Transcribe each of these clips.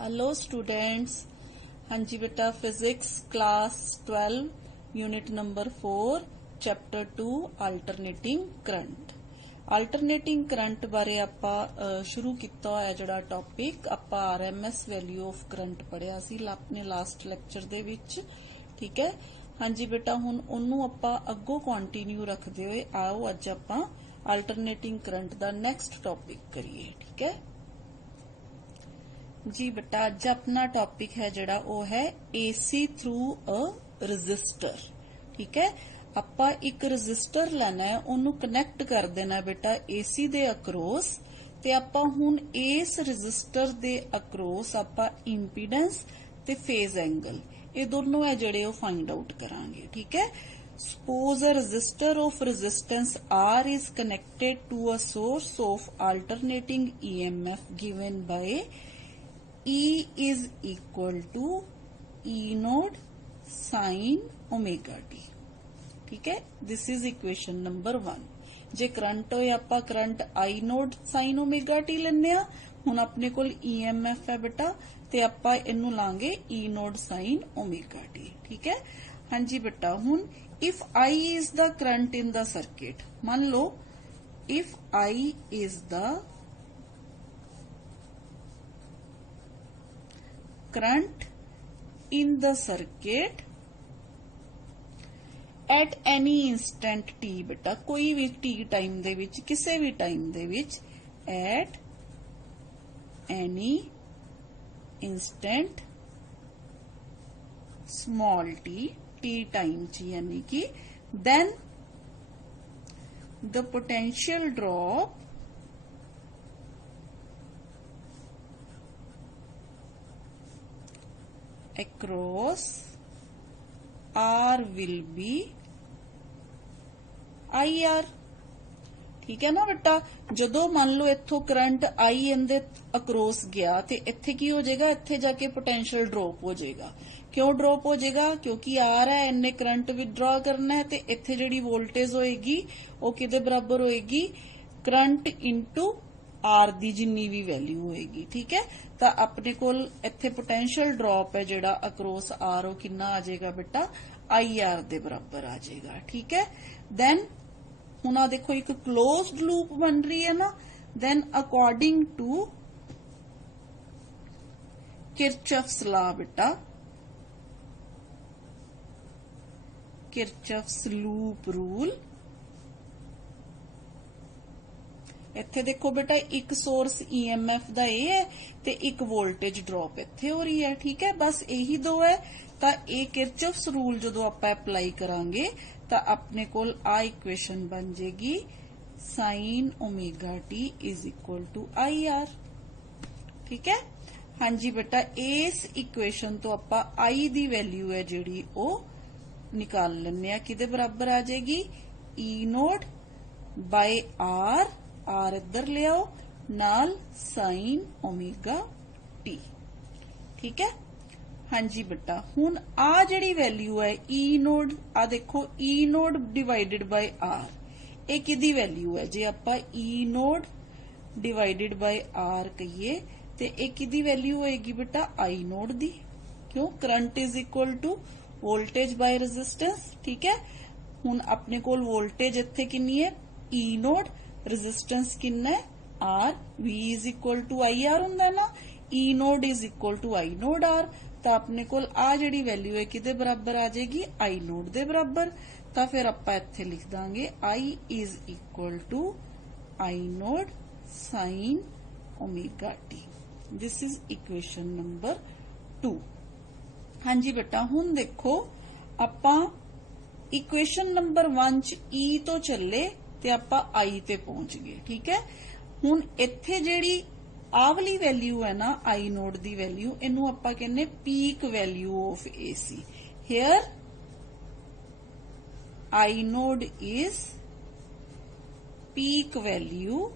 Hello students. हाँ जी बेटा, physics class 12 unit number 4 chapter 2 alternating current. Alternating current बारे आपां शुरू किया होया जिहड़ा टॉपिक आपां आरएमएस वैल्यू ऑफ करंट पढ़िया सी अपने लास्ट लैक्चर दे विच। ठीक है। हाँ जी बेटा, हुण ओनू आपां अग्गों कंटिन्यू रखते हुए आओ अज आपां अल्टरनेटिंग करंट दा नैक्सट टॉपिक करिए। ठीक है जी बेटा, अज अपना टॉपिक है जिहड़ा वो है एसी थ्रू अ रजिस्टर। ठीक है, आपां एक रजिस्टर लेना है, ओनू कनैक्ट कर देना बेटा एसी दे अक्रॉस, ते आपां हुण इस रजिस्टर दे अक्रॉस आपां इंपीडेंस ते फेज एंगल ये दोनों है जिहड़े वो फाइंड आउट करांगे। ठीक है, suppose a resistor of resistance R is connected to a source of alternating EMF given by E is equal to E node sin omega t। ठीक है, this is equation number 1। J current हो आपां current I naught sine omega T लेने आ। हुण अपने कोल EMF है बेटा, ते आपां इनू लांगे E naught sine omega t. ठीक है। हाँ जी बेटा, हुण if I is the current in the circuit, मान लो if I is the current in the circuit at any instant t, बेटा कोई भी टी टाइम दे विच, किसी भी टाइम दे विच, at any instant small t, t time च यानी कि, then the potential drop across R will be IR। ठीक है ना बेटा, जदों मान लो इथों करंट आई इनदे अक्रॉस गया ते इत्थे की हो जाएगा, इत्थे जाके पोटेंशियल ड्रॉप हो जाएगा। क्यों ड्रॉप हो जाएगा? क्योंकि आर है, इन्ने करंट विथड्रॉ करना है, ते इत्थे जिहड़ी वोल्टेज होएगी वो किदे बराबर होएगी, करंट इनटू आर दी जिन्नी भी वैल्यू होएगी। ठीक है, तो अपने कोल इत्थे पोटेंशियल ड्रॉप है जिहड़ा अक्रॉस आर वो कितना आ जाएगा बेटा, आई आर दे बराबर आ जाएगा। ठीक है, देन हुण आ देखो एक क्लोज्ड लूप बन रही है ना, then according to Kirchhoff's law बेटा, किरचॉफ्स लूप रूल, इत्थे देखो बेटा एक सोर्स ईएमएफ दा ए है ते एक वोल्टेज ड्रॉप इत्थे हो रही है। ठीक है, बस यही दो है। तो ए किरचॉफ्स रूल जदों आपां अप्लाई करांगे तो अपने कोल आ इक्वेशन बन जाएगी, sine omega t is equal to I R. ठीक है। हाँ जी बेटा, इस इक्वेशन तो आपां आई दी वैल्यू है जिहड़ी ओ निकाल लेने आ, किदे बराबर आ जाएगी, E node by R, R इधर ले आओ, नाल साइन ओमेगा टी। ठीक है। हाँ जी बेटा, हुण आ जिहड़ी वैल्यू है ई नोड, आ देखो E nought divided by R, ये किदी वैल्यू है, जे आपां E nought divided by R कहिए ते ये किदी वैल्यू होएगी बेटा, आई नोड दी। क्यों? Current is equal to voltage by resistance. ठीक है, हुण अपने कोल वोल्टेज इत्थे कितनी है, ई नोड, रेजिस्टेंस कितना है, R, V is equal to I R हुंदा ना, E nought is equal to I nought R, तो अपने कोल आ जिहड़ी वैल्यू है किदे बराबर आ जाएगी, आई नोड दे बराबर। तो फिर आपां इत्थे लिख दांगे I is equal to I naught sine omega t. This is equation number 2। हाँ जी बेटा, हुण देखो आपां इक्वेशन नंबर 1 च ई तो चले ते आपां आई ते पहुंच गए। ठीक है, हुण इत्थे जिहड़ी आ वाली वैल्यू है ना, आई नोड दी वैल्यू, इनू आपां कहने peak value of AC. Here I node is peak value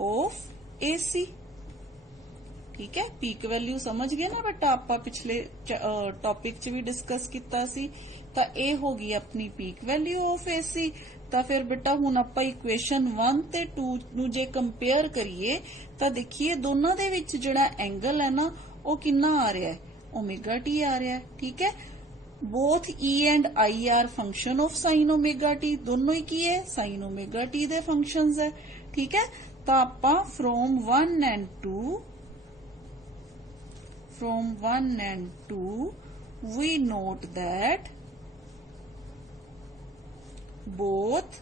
of AC. ठीक है, पीक वैल्यू समझ गए ना बेटा, आपां पिछले टॉपिक च भी डिस्कस किया सी। तो ये होगी अपनी पीक वैल्यू ऑफ एसी। ਤਾਂ ਫਿਰ ਬੇਟਾ ਹੁਣ ਆਪਾਂ ਇਕੁਏਸ਼ਨ 1 ਤੇ 2 ਨੂੰ ਜੇ ਕੰਪੇਅਰ ਕਰੀਏ ਤਾਂ ਦੇਖੀਏ ਦੋਨਾਂ ਦੇ ਵਿੱਚ ਜਿਹੜਾ ਐਂਗਲ ਹੈ ਨਾ ਉਹ ਕਿੰਨਾ ਆ ਰਿਹਾ ਹੈ, ओमेगा टी आ रहा है। ठीक है, both E and I are function of sine omega t, दोनों ही की है साइन ओमेगा टी दे फंक्शंस है। ठीक है, तो आप from 1 and 2 we note that both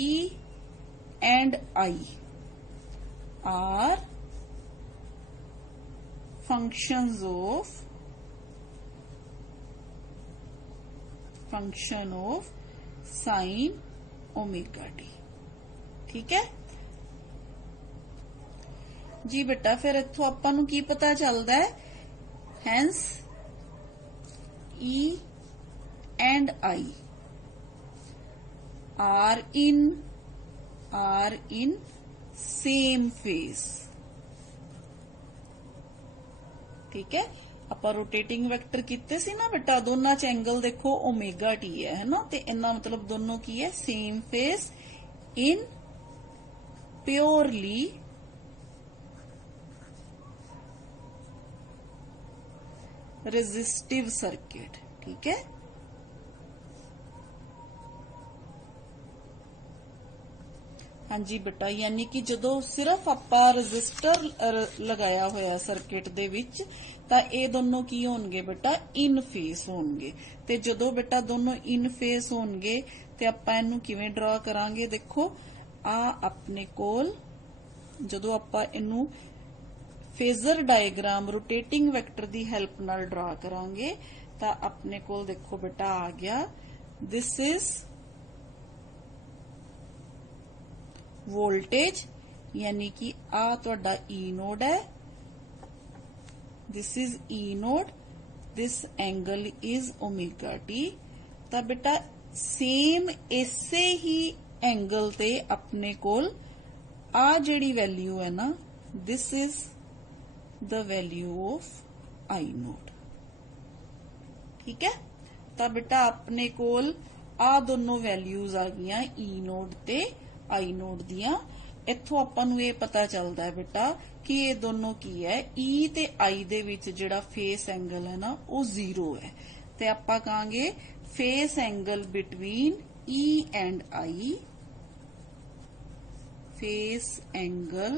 E and I are functions of sin omega t. ठीक है जी बेटा, फिर इत्थों आपां नूं की पता चलदा है, hence E and I are in same phase। ठीक है, ਆਪਾਂ रोटेटिंग वेक्टर कीते सी ना बेटा, दोनों च एंगल देखो ओमेगा टी है ना, ते इन्ना मतलब दोनों की है same face in purely resistive circuit. ठीक है, हाँ जी बेटा, यानी कि जदों सिर्फ आपां रजिस्टर लगाया होया सर्किट दे विच तां ये दोनों की होणगे बेटा इन फेस होणगे, ते जदों बेटा दोनों इन फेस होणगे ते आपां इहनूं किवें ड्रा करांगे। देखो आ अपने कोल जदों आपां इहनूं फेजर डायग्राम रोटेटिंग वेक्टर दी हेल्प नाल ड्रा करांगे तां अपने कोल देखो बेटा आ गया, दिस इज वोल्टेज, यानी कि आ तुहाडा ई नोड है, this is E node, this angle is omega T. तो बेटा सेम इसे ही एंगल ते अपने कोल आ जिहड़ी वैल्यू है ना, this is the value of I node. ठीक है, तो बेटा अपने कोल आ दोनों वैल्यूज आ गई ई नोड ते आई नोड दियां। इत्थों आपां नूं ये पता चलदा है बेटा कि ये दोनों की है, ई ते आई दे विच जिहड़ा फेस एंगल है ना वो 0 है, ते आपां कहांगे phase angle between E and I, phase angle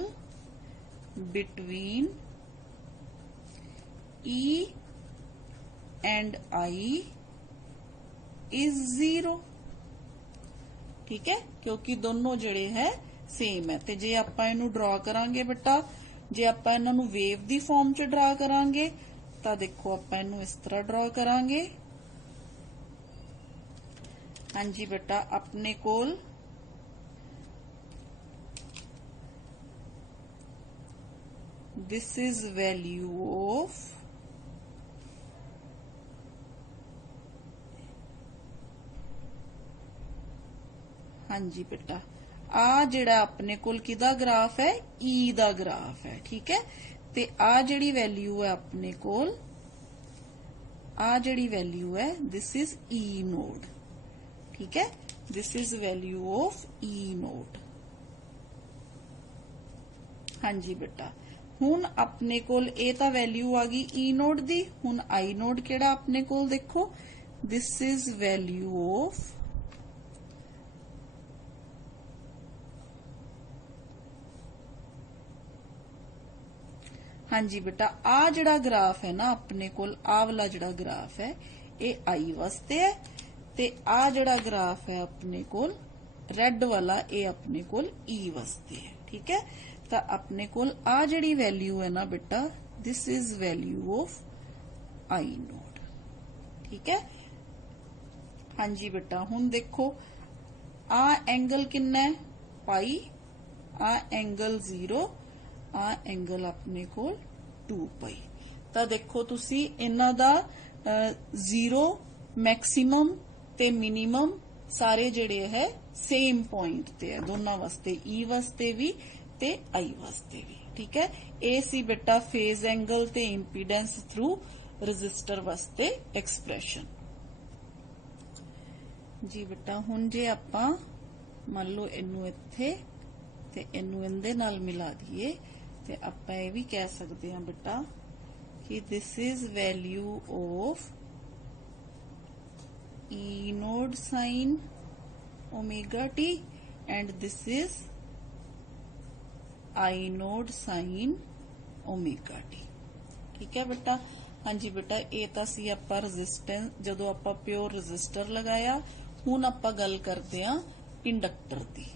between E and I is 0। ठीक है, क्योंकि दोनों जड़े है सेम है। ते जे आपां इहनूं ड्रा करांगे बेटा, जे आपां इन्हां नूं वेव दी फॉर्म च ड्रा करांगे तां देखो आपां इहनूं इस तरह ड्रा करांगे। हाँ जी बेटा, अपने कोल दिस इज वैल्यू ऑफ हाँ जी बेटा, आ जिहड़ा अपने कोल किदा ग्राफ है, ई दा ग्राफ है। ठीक है, ते आ जिहड़ी वैल्यू है अपने कोल, आ जिहड़ी वैल्यू है दिस इज ई नोड। ठीक है, this is value of E node. हाँ जी बेटा, हुण अपने कोल ए तां वैल्यू आ गई ई नोड दी, हुण आई नोड किहड़ा अपने कोल देखो, दिस इज वैल्यू ऑफ हाँ जी बेटा, आ जिहड़ा ग्राफ है ना अपने कोल, आ वाला जिहड़ा ग्राफ है ये आई वास्ते है, ते आ जिहड़ा ग्राफ है अपने कोल रेड वाला ये अपने कोल ई वास्ते है। ठीक है, तो अपने कोल आ जिहड़ी वैल्यू है ना बेटा, this is value of I node. ठीक है, हाँ जी बेटा, हुण देखो आ एंगल कितना है पाई, आ एंगल 0, आ एंगल अपने कोल 2 पाई। तो देखो तुसी इन्हां दा 0 मैक्सिमम ते मिनिमम सारे जिहड़े है सेम पॉइंट ते है, दोनों वास्ते ई वास्ते भी ते आई वास्ते भी। ठीक है, ए सी बेटा फेज एंगल ते इंपीडेंस थ्रू रजिस्टर वास्ते एक्सप्रेशन। जी बेटा हुण जे आपां मान लो इनू इत्थे ते इनू इहदे नाल मिला दईए ते आपां इह वी कह सकदे हां बेटा कि this is value of E node sin omega t and this is I node sin omega t। ठीक है बेटा। हाँ जी बेटा ये तो सी आपां रेजिस्टेंस जदों आपां प्योर रजिस्टर लगाया। हुण आपां गल करदे हां इंडक्टर दी।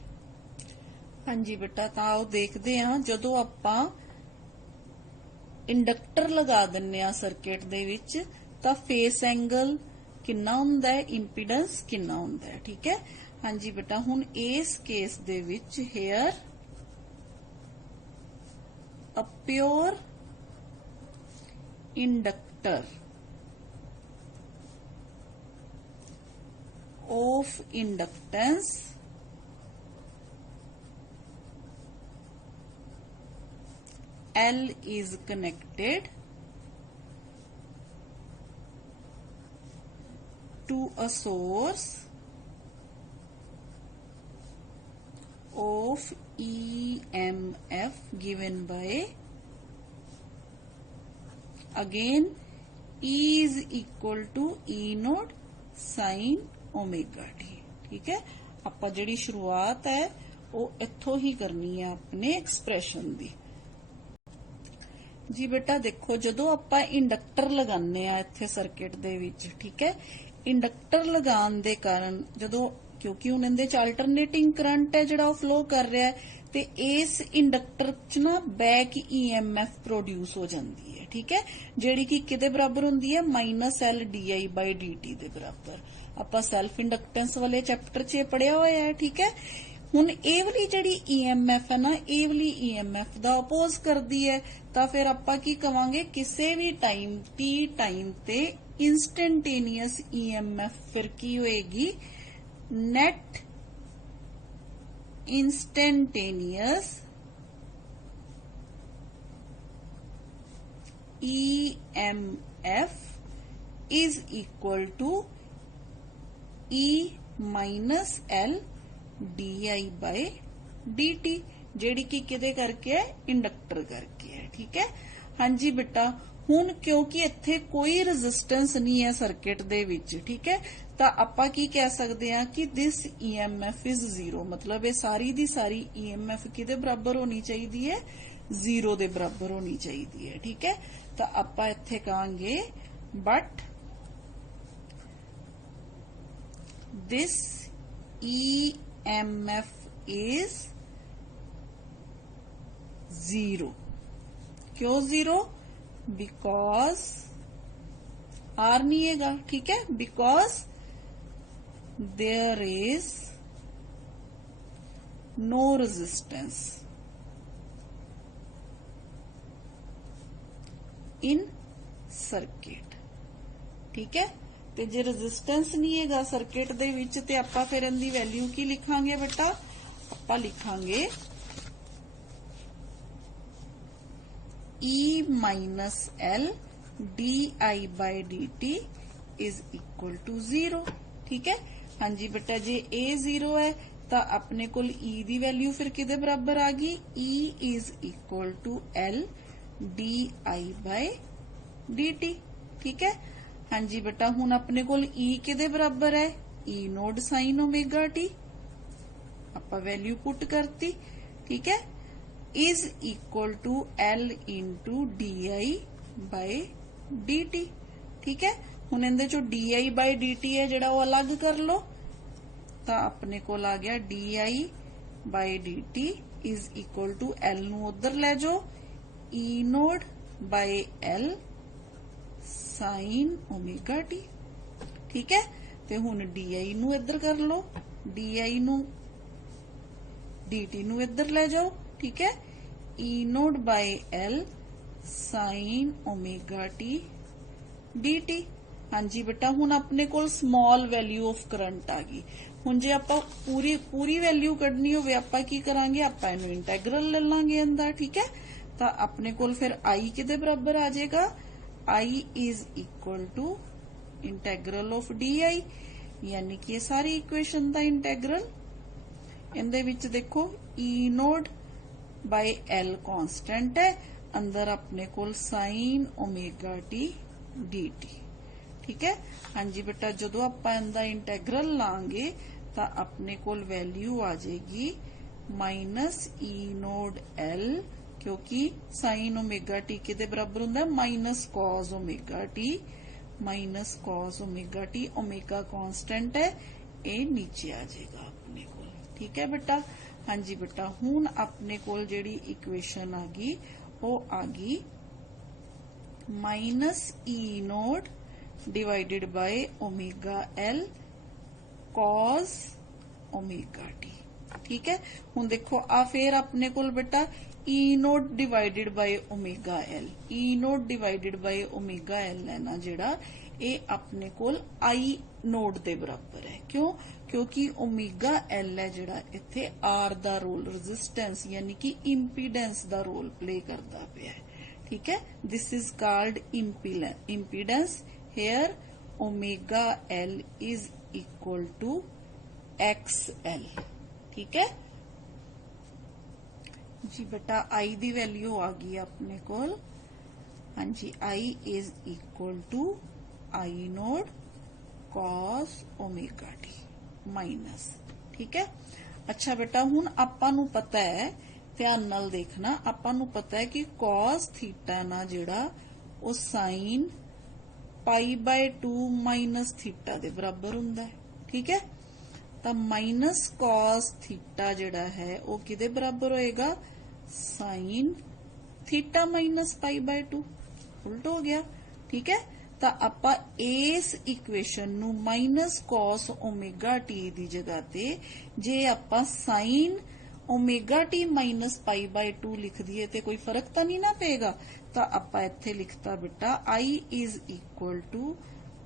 हाँ जी बेटा तां आओ देखदे हां जदों आपां इंडक्टर लगा दिंने आ सर्किट दे विच तां फेस एंगल किन्ना हुंदा है, इंपीडेंस किन्ना हुंदा है। ठीक है। हाँ जी बेटा हुण इस केस दे विच here a pure inductor of inductance L is connected to a source of EMF given by again E is equal to E node sin omega t। ठीक है। आपां जिहड़ी शुरुआत है वो इत्थों ही करनी है अपने एक्सप्रैशन दी। जी बेटा देखो जदों आपां इंडक्टर लगाने आ इत्थे सर्किट दे विच, ठीक है, इंडक्टर लगान दे कारण जदों क्योंकि हुण इहदे च अल्टरनेटिंग करंट है जिहड़ा फ्लो कर रहा है ते इस इंडक्टर च ना बैक ईएमएफ प्रोड्यूस हो जाती है। ठीक है। जिहड़ी कि किहदे बराबर हुंदी है -L/di/dt दे बराबर। आपां सैल्फ इंडक्टेंस वाले चैप्टर च पढ़िया होया है। ठीक है। हुण ਇਹ वाली ਜਿਹੜੀ ईएमएफ है ना ਇਹ वाली ईएमएफ ਦਾ ਅਪੋਜ਼ ਕਰਦੀ है ਤਾਂ ਫਿਰ ਆਪਾਂ ਕੀ ਕਵਾਂਗੇ ਕਿਸੇ ਵੀ ਟਾਈਮ t ਟਾਈਮ ਤੇ इंस्टेंटेनियस ईएमएफ फिर की होएगी net instantaneous EMF is equal to E minus L di/dt ਜਿਹੜੀ कि किदे करके है इंडक्टर करके है। ठीक है। हाँ जी बेटा हुण क्योंकि इत्थे कोई रेजिस्टेंस नहीं है सर्किट दे विच, ठीक है, तां आपां की कह सकते हैं कि दिस ईएमएफ इज 0। मतलब ये सारी दी सारी ईएमएफ किदे बराबर होनी चाहिए है, 0 दे बराबर होनी चाहिए है। ठीक है। तां आपां इत्थे कहांगे बट दिस EMF is 0। क्यों 0? बिकॉज R नहीं है। ठीक है। Because there is no resistance in circuit. ठीक है। ते जे रेजिस्टेंस नहीं है सर्किट दे विच ते आपां फिर इहदी वैल्यू की लिखांगे बेटा, आपां लिखांगे E minus L di/dt is equal to 0। ठीक है। हाँ जी बेटा जे ए 0 है तो अपने कोल E दी वैल्यू फिर किदे बराबर आ गई, E is equal to L di/dt। ठीक है। हाँ जी बेटा हुण अपने कोल E किदे बराबर है, E nought sine omega t. आपां वैल्यू पुट करती। ठीक है। Is equal to L into di/dt। ठीक है। हुण इहदे चों di/dt है जिहड़ा वो अलग कर लो तो अपने कोल आ गया di/dt is equal to L नूं उधर ले जाओ E nought by L sine omega t. ठीक है। ते हुण di नूं इधर कर लो, di नूं dt नूं इधर ले जाओ। ठीक है। E nought by L sine omega t dt। हाँ जी बेटा हुण अपने कोल स्मॉल वैल्यू ऑफ करंट आ गई। हुण जे आपां पूरी वैल्यू कढनी होवे आपां की करांगे, आपां इहनूं इंटैग्रल ले लांगे इहदा। ठीक है। तां अपने कोल फिर I किदे बराबर आ जाएगा, I is equal to integral of di। यानी कि ये सारी इक्वेशन का इंटैग्रल। इहदे विच देखो E node by L constant है, अंदर अपने कोल sine omega t d t. ठीक है। हाँ जी बेटा, जो आपां इहदा इंटैग्रल लांगे तो अपने कोल वैल्यू आ जाएगी माइनस ई नोड एल, क्योंकि साइन ओमेगा टी के बराबर हुंदा minus cos omega t, minus cos omega T. Omega constant है, ये नीचे आ जाएगा अपने कोल। ठीक है बेटा। हाँ जी बेटा, हुण अपने कोल जिहड़ी इक्वेशन आ गई वो आ गई minus E nought divided by omega L cos omega t. ठीक है। हुण देखो आ फिर अपने कोल बेटा ई nought divided by omega L, E nought divided by omega L है ना जिहड़ा, ये अपने कोल आई नोड के बराबर है। क्यों? क्योंकि ओमेगा एल है जिहड़ा इत्थे आर दा रोल, रेजिस्टेंस यानी कि इंपीडेंस दा रोल प्ले करता पिया है। ठीक है। This is called impedance. Here omega L is equal to X L. ठीक है जी बेटा, आई दी वैल्यू आ गई अपने कोल। हाँ जी, I is equal to I naught cos omega t minus. ठीक है। अच्छा बेटा, हुण आपां नूं पता है, ध्यान नाल देखना, आपां नूं पता है कि कॉस थीटा ना जिहड़ा वो sine pi by 2 minus theta दे बराबर हुंदा है। ठीक है। तो माइनस कॉस थीटा जिहड़ा है वो किदे बराबर होएगा? Sine theta minus pi by 2। उल्ट हो गया। ठीक है। तो आपां इस इक्वेशन नूं माइनस कॉस ओमेगा टी दी जगह ते जे आपां sign omega t minus pi by 2 लिख दिए तो कोई फर्क तो नहीं ना पेगा। तो आपां इत्थे लिखता बेटा I is equal to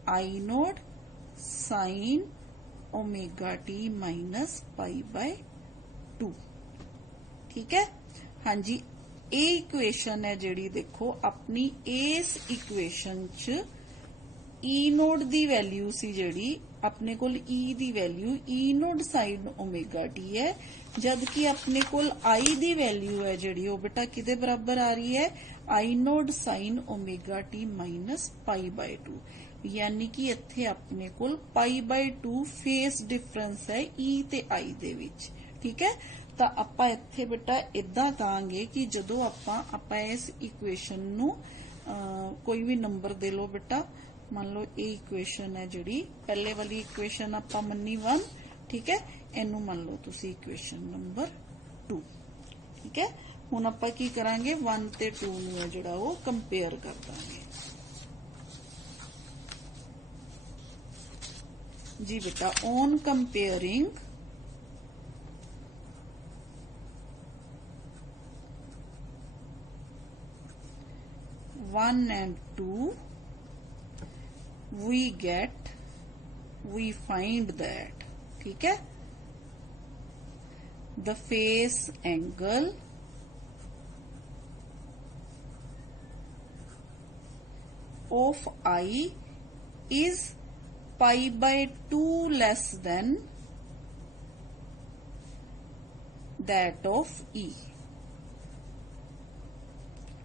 I naught sine omega t minus pi by 2। ठीक है। हाँ जी, ये इक्वेशन है जिहड़ी देखो अपनी इस इक्वेशन च ई नोड दी वैल्यू सी जिहड़ी अपने कोल ई दी value E naught sine omega t है, जबकि अपने कोल आई दी वैल्यू है जिहड़ी वो बेटा किदे बराबर आ रही है? I naught sine omega t minus pi by 2। यानी कि इत्थे अपने कोल पाई बाय 2 फेस डिफरेंस है ई ते आई दे विच। ठीक है। तो आपां इत्थे बेटा इदां कहांगे कि जदों आपां इस इक्वेशन नूं कोई भी नंबर दे लो बेटा, मान लो ये इक्वेशन है जिहड़ी पहले वाली इक्वेशन आपां मन्नी 1। ठीक है। इनू मान लो तुसी इक्वेशन नंबर 2। ठीक है। हुण आपां की करांगे 1 ते 2 नूं है जिहड़ा वो कंपेयर कर दांगे। जी बेटा, on comparing one and 2 we find that, ठीक है, the face angle of I is pi by 2 less than that of E।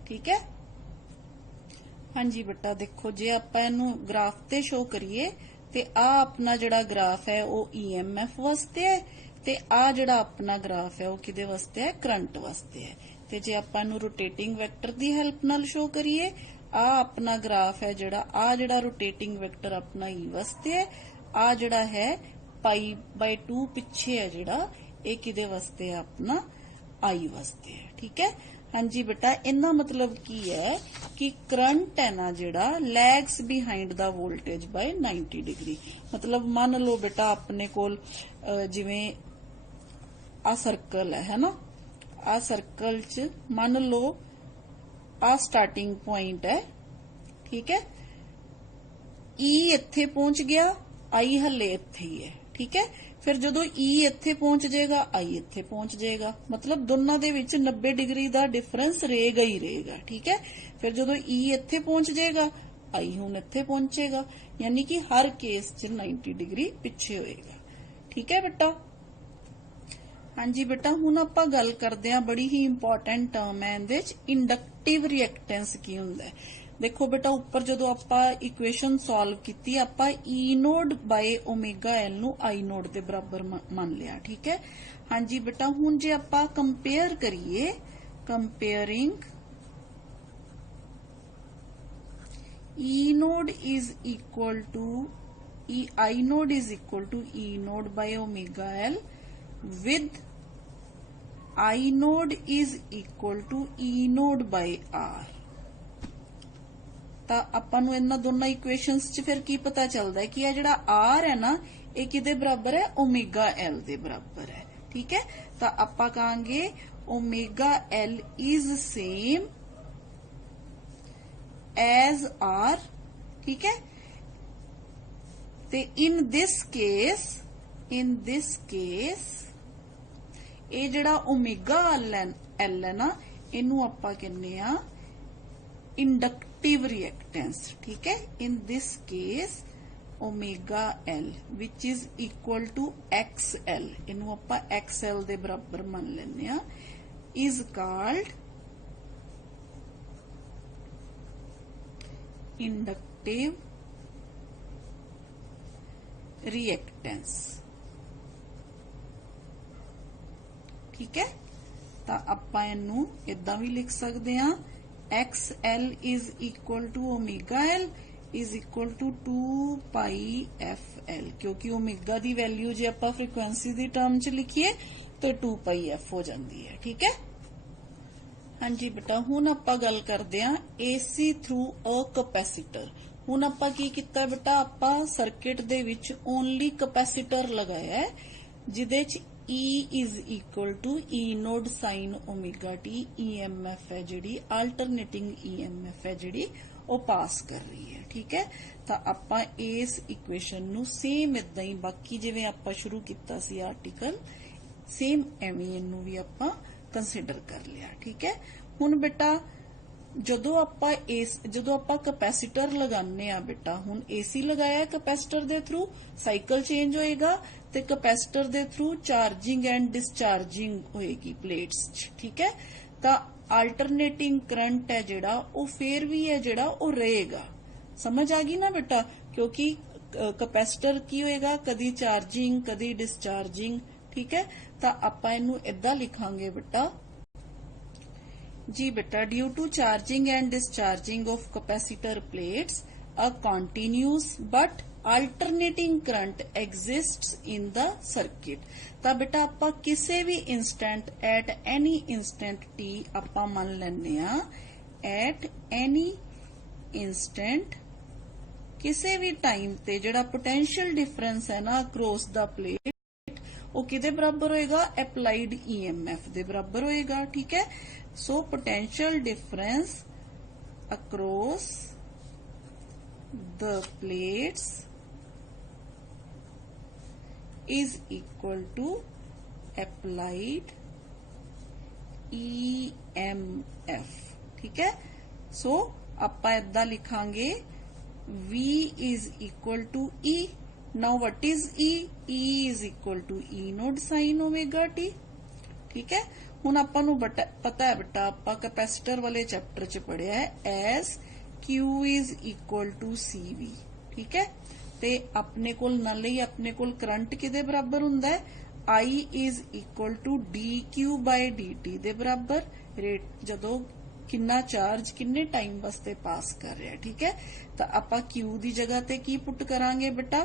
ठीक है। हाँ जी बेटा, देखो जे आपां इहनूं ग्राफ ते शो करिए ते आ अपना जिहड़ा ग्राफ है वो EMF वास्ते है ते आ जिहड़ा अपना ग्राफ है वो किदे वास्ते है? करंट वास्ते है। ते जे आपां इहनूं रोटेटिंग वैक्टर दी हेल्प नाल शो करिए, आ अपना ग्राफ है जिहड़ा आ जिहड़ा रोटेटिंग वैक्टर अपना E वास्ते है, आ जिहड़ा है पाई बाय 2 पिछे है जिहड़ा ये किदे वास्ते है? अपना I वास्ते है। ठीक है। हाँ जी बेटा, इना मतलब की है कि करंट है ना जिहड़ा lags behind the voltage by 90 degree. मतलब मान लो बेटा अपने कोल जिवें आ सर्कल है ना, आ सर्कल च मान लो आ स्टार्टिंग पॉइंट है। ठीक है। ई इत्थे पहुंच गया, आई हले इत्थे ही है। ठीक है। फिर जदों ई इत्थे पहुंच जाएगा, आई इत्थे पहुंच जाएगा, मतलब दोनों दे विच 90 डिग्री दा डिफरेंस रहेगा ही रहेगा। ठीक है। फिर जदों ई इत्थे पहुंच जाएगा, आई हुण इत्थे पहुंचेगा, यानी कि हर केस च 90 डिग्री पिछे होएगा। ठीक है बेटा। हाँ जी बेटा, हुण आपां गल करदे हां, बड़ी ही इंपॉर्टेंट टर्म है इहदे च, इंडक्टिव रिएक्टेंस की हुंदा है। देखो बेटा, उपर जदों आपां इक्वेशन सॉल्व कीती, आपां E node by omega L नू आई नोड दे बराबर मान लिया। ठीक है। हाँ जी बेटा, हुण जे आपां कंपेयर करिए, comparing E node is equal to I node is equal to E node by omega L with I node is equal to E node by R। ਤਾਂ ਆਪਾਂ ਨੂੰ ਇਹਨਾਂ ਦੋਨਾਂ ਇਕੁਏਸ਼ਨਸ 'ਚ ਫਿਰ ਕੀ ਪਤਾ ਚੱਲਦਾ ਹੈ ਕਿ ਇਹ ਜਿਹੜਾ R ਹੈ ਨਾ, ਇਹ ਕਿਹਦੇ ਬਰਾਬਰ ਹੈ? ਓਮੇਗਾ L ਦੇ ਬਰਾਬਰ ਹੈ। ਠੀਕ ਹੈ। ਤਾਂ ਆਪਾਂ ਕਹਾਂਗੇ omega L is same as R। ठीक है। ते in this case ये जड़ा ओमेगा L है ना, इनू आपां कहने आ इंडक्टिव रिएक्टेंस। ठीक है। in this case omega L which is equal to XL, इनू आपां XL दे बराबर मान लेने आ, is called इंडक्टिव रिएक्टेंस। ठीक है। तो आपां इनू इदां भी लिख सकते हैं, XL is equal to omega L is equal to 2 pi FL, क्योंकि ओमेगा दी वैल्यू जे आपां फ्रीक्वेंसी दी टर्म च लिखिए तो 2 पाई F हो जाती है। ठीक है। हाँ जी बेटा, हुण आपां गल करदे हां AC थ्रू अ कैपेसिटर। हुण आपां की कीता बेटा, आपां सर्किट दे विच ओनली कैपेसिटर लगाया है, जिदे च E is equal to E nought sine omega t EMF है जिहड़ी, अल्टरनेटिंग EMF है जिहड़ी वो पास कर रही है। ठीक है। तो आपां इस इक्वेशन नू सेम इदां ही, बाकी जिवें आपां शुरू कीता सी आर्टिकल, सेम एवें इनू भी आपां कंसीडर कर लिया। ठीक है। हुण बेटा, जदों आपां कैपेसिटर लगाने आ बेटा, हुण AC लगाया कैपेसिटर दे थ्रू, साइकिल चेंज होएगा ते capacitor they through charging and discharging होएगी प्लेट्स च। ठीक है। तां अल्टरनेटिंग करंट है जिहड़ा, वो फिर भी है जिहड़ा वो रहेगा। समझ आ गई ना बेटा, क्योंकि कैपेसिटर की होएगा, कदी चार्जिंग कदी डिस्चार्जिंग। ठीक है। तो आपां इनू इदां लिखांगे बेटा जी बेटा, due to charging and discharging of capacitor plates a continuous but alternating current exists in the circuit. तो बेटा आपां किसी भी instant at any instant t आपां मान लैने आ, एट एनी इंस्टेंट किसी भी टाइम ते जिहड़ा पोटेंशियल डिफरेंस है ना अक्रॉस द प्लेट, वो किदे बराबर होएगा? अप्लाइड EMF दे बराबर होएगा। ठीक है। So potential difference across the plates is equal to applied EMF। ठीक है। सो आपां इदां लिखांगे V is equal to E। Now what is E? E is equal to E node sin omega t। ठीक है। हुण आपां नूं पता है बेटा, आपां कैपेसिटर वाले चैप्टर च पढ़िया है S Q is equal to CV। ठीक है। ते अपने कोल नाले ही अपने कोल करंट किदे बराबर हुंदा है? I is equal to dQ by dt दे बराबर, रेट जदों किन्ना चार्ज किन्ने टाइम वास्ते पास कर रहा है। ठीक है। तो आपां Q दी जगह ते की पुट करांगे बेटा?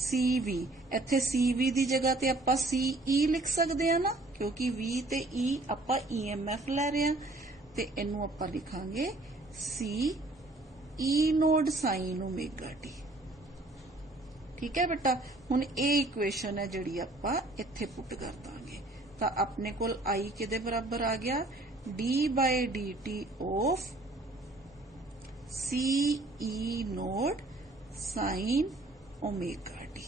CV। इत्थे CV दी जगह ते आपां CE लिख सकते हैं ना, क्योंकि V ते E आपां EMF लै रहे हैं, ते इनू आपां लिखांगे C E nought sine omega t. ठीक है बेटा। हुण ये इक्वेशन है जिहड़ी आपां इत्थे पुट कर दांगे, तां अपने कोल I किहदे बराबर आ गया? D by dt of CE nought sine omega t.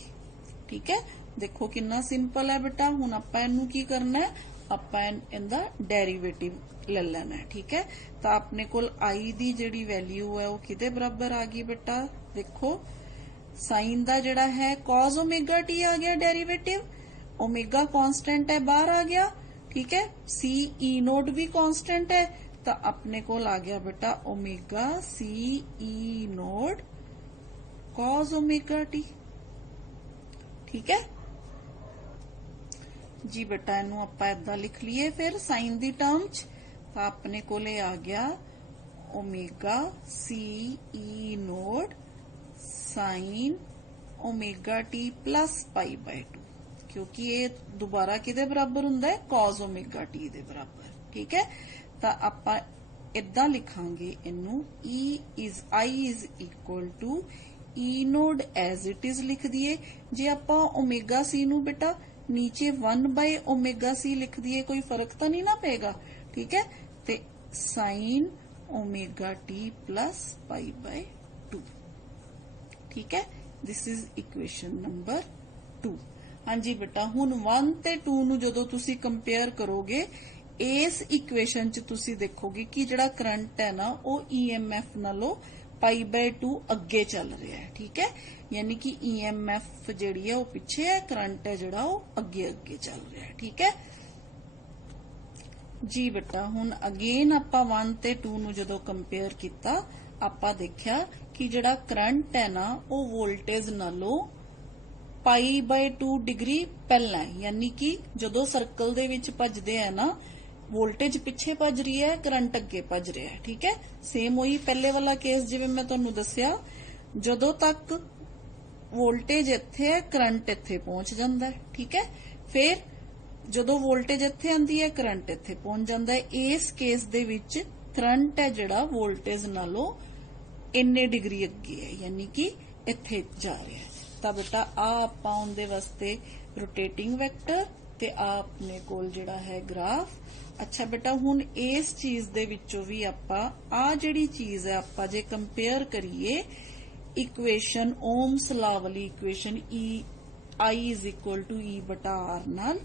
ठीक है। देखो कितना सिंपल है बेटा। हुण आपां इनू की करना है? ਆਪਾਂ ਇਹਦਾ ਡੈਰੀਵੇਟਿਵ ਲੈ ਲੈਣਾ है। ठीक है, तो अपने कोल आई दी जिहड़ी वैल्यू है वो किदे बराबर आ गई बेटा, देखो साइन दा जिहड़ा है cos ओमेगा टी आ गया डेरिवेटिव, ओमेगा कांस्टेंट है बाहर आ गया। ठीक है, सी ई नोट भी कांस्टेंट है, तो अपने कोल आ गया बेटा omega C E note cos omega t. ठीक है जी बेटा, इनू आपां इदां लिख लीए फिर साइन दी टर्म च, तो अपने कोले आ गया omega C E nought sine omega t plus pi by 2, क्योंकि ये दोबारा किदे बराबर हुंदा है, cos ओमेगा टी दे बराबर। ठीक है, तो आपां इदां लिखांगे इनू I is equal to E naught as it is लिख दिए। जे आपां ओमेगा सी नू बेटा नीचे 1 बाय ओमेगा सी लिख दिए, कोई फर्क तो नहीं ना पेगा। ठीक है, ते sign omega t plus pi by 2। ठीक है, दिस इज इक्वेशन नंबर 2। हाँ जी बेटा, हुण 1 ते 2 नू जदों तुसी कंपेयर करोगे, इस इक्वेशन च तुसी देखोगे कि जिहड़ा करंट है ना वो ईएमएफ नालों पाई बाय 2 अगे चल रहा है। ठीक है, यानी कि ईएमएफ जिहड़ी है वो पिछे है, करंट है जिहड़ा वो अगे अगे चल रहा है। ठीक है जी बेटा, हुण अगेन आपां 1 ते 2 नू जदों कंपेयर कीता, आपां देखिया कि जिहड़ा करंट है ना वो वोल्टेज नालों पाई बाय 2 डिग्री पहला है, यानी कि जदों सर्कल दे विच भजदे है ना, वोल्टेज पिछे भज रही है, करंट अगे भज रहा है। ठीक है, सेम वही पहले वाला केस जिवें मैं तुहानू दस्सिया, जदों तक वोल्टेज इत्थे है करंट इत्थे पहुंच जांदा है। ठीक है, फिर जदों वोल्टेज इत्थे आंदी है करंट इत्थे पहुंच जांदा है। इस केस दे विच करंट है जिहड़ा वोल्टेज नालों इन्ने डिग्री अगे है, यानी कि इत्थे जा रहा है। तो बेटा आ आपां उहदे वास्ते रोटेटिंग वैक्टर ते आ अपने कोल जिहड़ा है ग्राफ। अच्छा बेटा, हुण इस चीज दे विचों भी आपां आ जिहड़ी चीज है आपां जे कंपेयर करिए इक्वेशन ओम्स लॉ वाली equation E I is equal to E बटा आर नाल,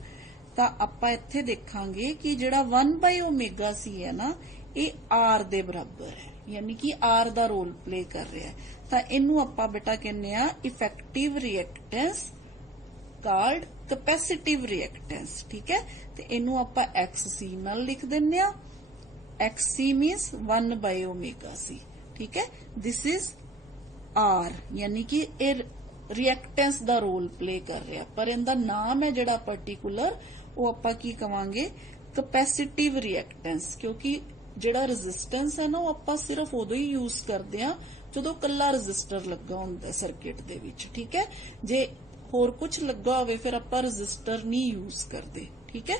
तां आपां इत्थे देखांगे कि जिहड़ा 1 बाय ओमेगा सी है ना ये आर दे बराबर है, यानी कि आर दा रोल प्ले कर रहा है। तां इनू आपां बेटा कहने आ effective reactance called capacitive reactance. ठीक है, तो इनू आपां XC नाल लिख दिन्ने आ। XC means 1 by omega C. ठीक है, दिस इज आर, यानी कि रिएक्टेंस दा रोल प्ले कर रहा, पर इनदा नाम है जिहड़ा पर्टिकुलर वो आपां की कवांगे कैपेसिटिव रिएक्टेंस, क्योंकि जिहड़ा रेजिस्टेंस है ना वो आपां सिर्फ उदों ही यूज करदे आ जदों कल्ला रजिस्टर लगा हुंदा सर्किट दे विच। ठीक है, जे होर कुछ लगा होवे फिर आपां रजिस्टर नहीं यूज करदे। ठीक है,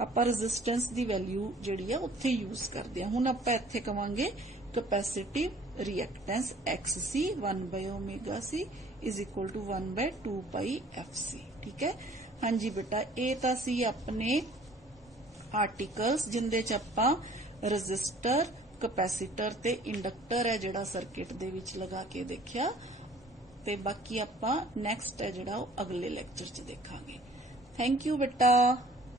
आपां रेजिस्टेंस दी वैल्यू जिहड़ी है उत्थे यूज करदे आ। हुण आपां इत्थे कवांगे capacitive reactance XC 1 by omega C is equal to 1 by 2 pi FC। ठीक है, हाँ जी बेटा, ये तां सी अपने आर्टिकल्स जिंदे च आपां रजिस्टर कैपेसिटर ते इंडक्टर है जिहड़ा सर्किट दे विच लगा के देखिया, ते बाकी आपां नैक्सट है जिहड़ा अगले लैक्चर च देखांगे। थैंक यू बेटा।